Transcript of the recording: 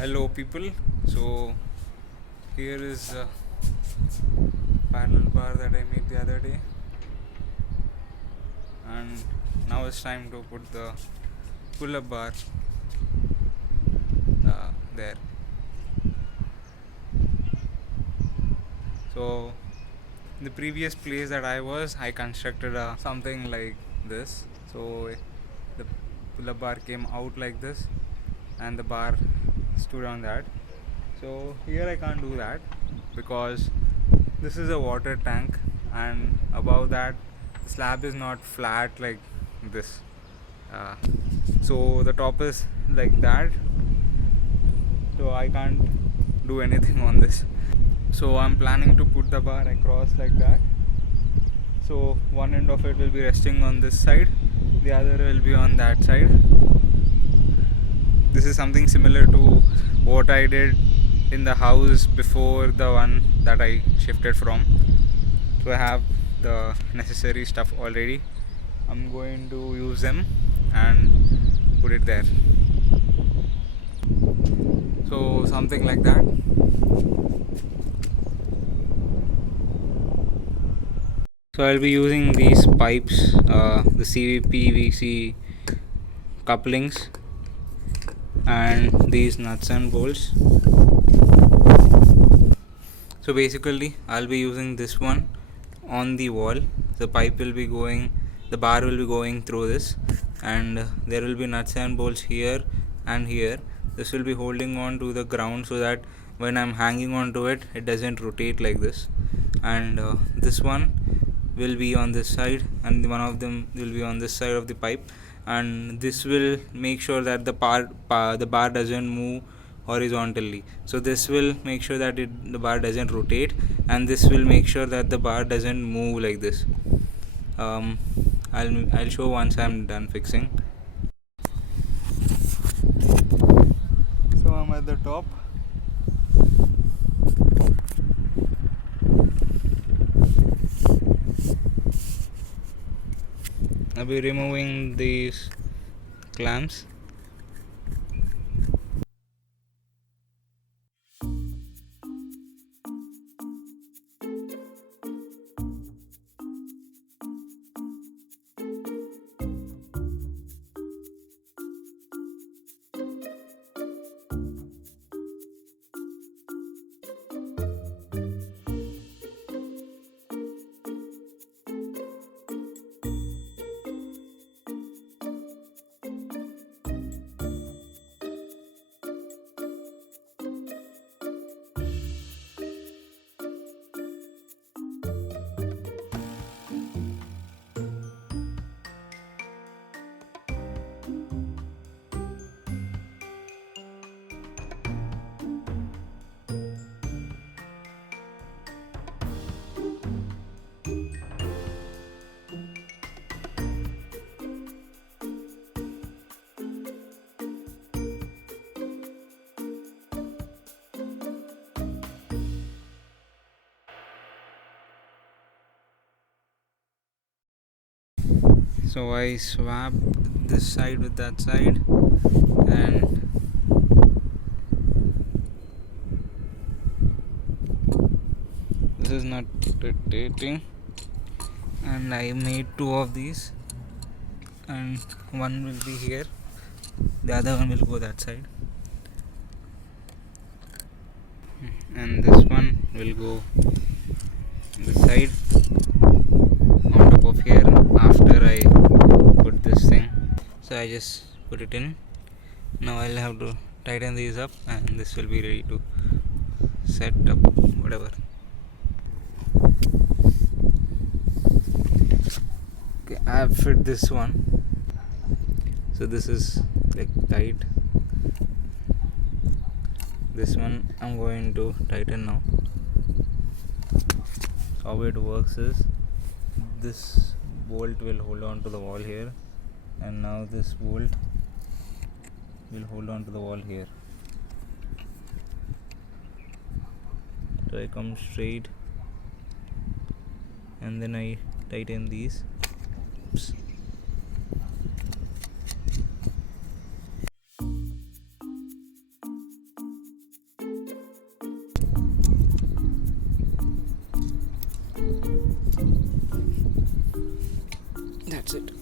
Hello people, so here is a parallel bar that I made the other day, and now it's time to put the pull-up bar there. So the previous place that I was, I constructed something like this. So the pull-up bar came out like this and the bar stood on that. So here I can't do that because this is a water tank, and above that the slab is not flat like this. So the top is like that, so I can't do anything on this. So I'm planning to put the bar across like that. So one end of it will be resting on this side, the other will be on that side. This is something similar to what I did in the house before the one that I shifted from. So I have the necessary stuff already. I'm going to use them and put it there. So something like that. So I'll be using these pipes, the CVPVC couplings, and these nuts and bolts. So basically I'll be using this one on the wall. The pipe will be going, the bar will be going through this, and there will be nuts and bolts here and here. This will be holding on to the ground so that when I'm hanging on to it, it doesn't rotate like this. And this one will be on this side, and one of them will be on this side of the pipe, and this will make sure that the bar doesn't move horizontally. So this will make sure that the bar doesn't rotate, and this will make sure that the bar doesn't move like this. I'll show once I'm done fixing. So I'm at the top. I'll be removing these clamps. So I swapped this side with that side, and this is not rotating, and I made two of these, and one will be here, the other one will go that side, and this one will go this side on top of here after I put this thing. So I just put it in. Now I'll have to tighten these up, and this will be ready to set up whatever. Okay, I have fit this one. So this is like tight. This one I'm going to tighten now. How it works is, this bolt will hold on to the wall here, and now this bolt will hold on to the wall here. So I come straight, and then I tighten these. Oops. that's it.